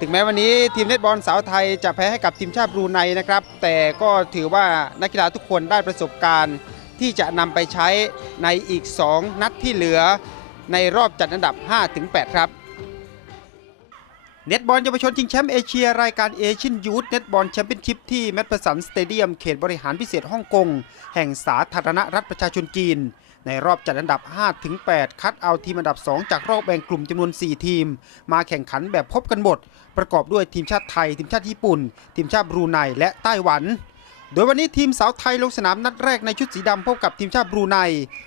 ถึงแม้วันนี้ทีมเน็ตบอลสาวไทยจะแพ้ให้กับทีมชาติบรูไนนะครับ แต่ก็ถือว่านักกีฬาทุกคนได้ประสบการณ์ ที่จะนำไปใช้ในอีก 2 นัดที่เหลือในรอบจัดอันดับ 5-8 ครับ เน็ตบอลเยาวชนชิงแชมป์เอเชียรายการเอเชียนยูทเน็ตบอลแชมเปี้ยนชิพที่แมตต์สันสเตเดียมเขตบริหารพิเศษฮ่องกง แห่งสาธารณรัฐประชาชนจีน ในรอบจัดอันดับ 5-8 คัดเอาทีมอันดับ 2 จากรอบแบ่งกลุ่มจำนวน 4 ทีม มาแข่งขันแบบพบกันหมด ประกอบด้วยทีมชาติไทย ทีมชาติญี่ปุ่น ทีมชาติบรูไนและไต้หวัน โดยวันนี้ทีมสาวไทยลงสนามนัดแรกในชุดสีดำพบกับทีมชาติบรูไน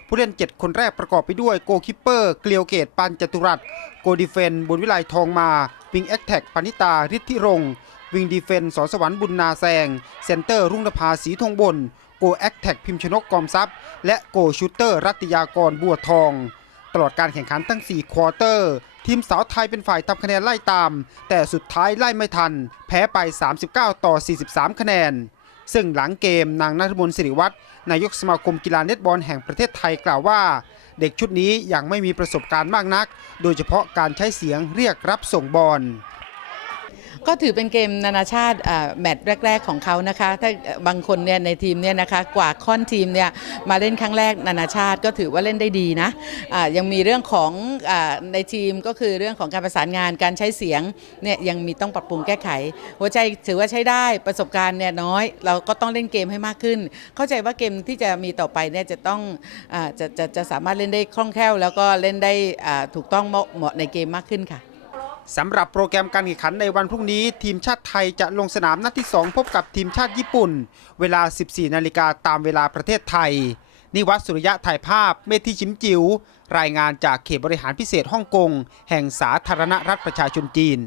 ผู้เล่น 7 คนแรกประกอบไปด้วยโกคิปเปอร์ เกลียวเกตปันจตุรัสโกดีเฟน บุญวิไลทองมาวิงแอคแท็กปณิตาฤทธิรงวิงดีเฟนสอนสวรรค์บุญนาแซง เซนเตอร์ รุ่งนภาสีทองบน โกแอคแท็กพิมพ์ชนกกอมทรัพย์ และโกชูเตอร์ รัตยากรบัวทอง ตลอดการแข่งขันทั้ง 4 ควอเตอร์ ทีมสาวไทยเป็นฝ่ายทำคะแนนไล่ตาม แต่สุดท้ายไล่ไม่ทัน แพ้ไป 39 ต่อ 43 คะแนน ซึ่งหลังเกมนางนัทมนต์สิริวัฒน์นายกสมาคมกีฬาเน็ตบอลแห่งประเทศไทยกล่าวว่า เด็กชุดนี้ยังไม่มีประสบการณ์มากนัก โดยเฉพาะการใช้เสียงเรียกรับส่งบอล ก็ถือเป็นเกมนานาชาติแมตช์แรก ๆ ของเขานะคะ ถ้าบางคนเนี่ยในทีมเนี่ยนะคะกว่าค่อนทีมเนี่ยมาเล่นครั้งแรกนานาชาติก็ถือว่าเล่นได้ดีนะะยังมีเรื่องของอในทีมก็คือเรื่องของการประสานงานการใช้เสียงเนี่ยยังมีต้องปรับปรุงแก้ไข หัวใจถือว่าใช้ได้ประสบการณ์เนี่ยน้อย เราก็ต้องเล่นเกมให้มากขึ้น เข้าใจว่าเกมที่จะมีต่อไปเนี่ยจะต้องอจะจะจะสามารถเล่นได้คล่องแคล่ว แล้วก็เล่นได้ถูกต้องเหมาะในเกมมากขึ้นค่ะ สำหรับโปรแกรมการแข่งขันในวันพรุ่งนี้ ทีมชาติไทยจะลงสนามนัดที่ 2 พบกับทีมชาติญี่ปุ่น เวลา 14 นาฬิกาตามเวลาประเทศไทย นิวัตสุริยะถ่ายภาพ เมธีชิมจิว๋วรายงานจากเขตบริหารพิเศษฮ่องกง แห่งสาธารณรัฐประชาชนจีน